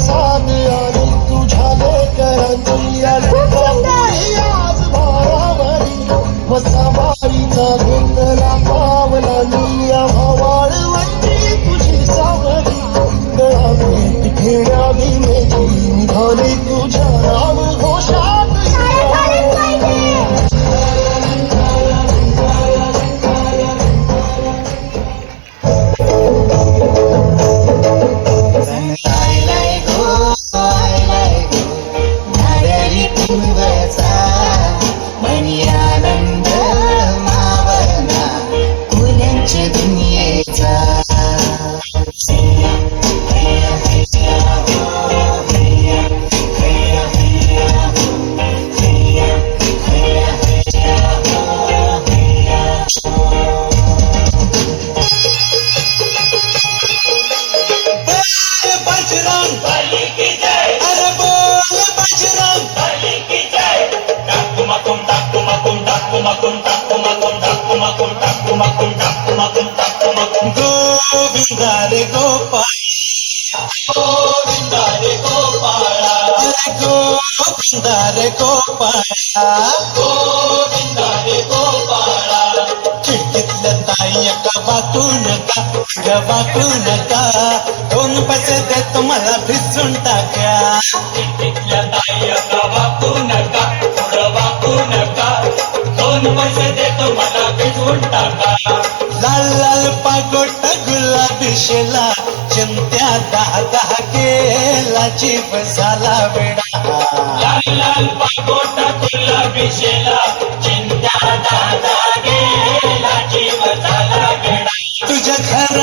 साद आणि तुझ्या लेकरांची आज भारावरी वसावारीचा गोंधळा पावला निया वाळवंटी तुझी सावरी गळा भेट घेण्या भीमेची निघाली तुझ्या राम घोषात गोविंदा रे गोपाळ गोविंदा रे गोपाळा गोविंदा रे गोपाळा गोविंदा रे गोपाळा खिडकीतल्या ताई का वाकू नका दोन पैसे देतो मला भिजून टाक्या खिडकीतल्या ताई का वाकू नका दोन पैसे देतो मला भिजवून टाका लाल लाल पागोट गुलाबी शेला चिंत्या दहा केला जीव झाला वेडा लाल लाल पागोट गुलाबी शेला चिंत्या दहा केला जीव झाला वेडा तुझ्या घर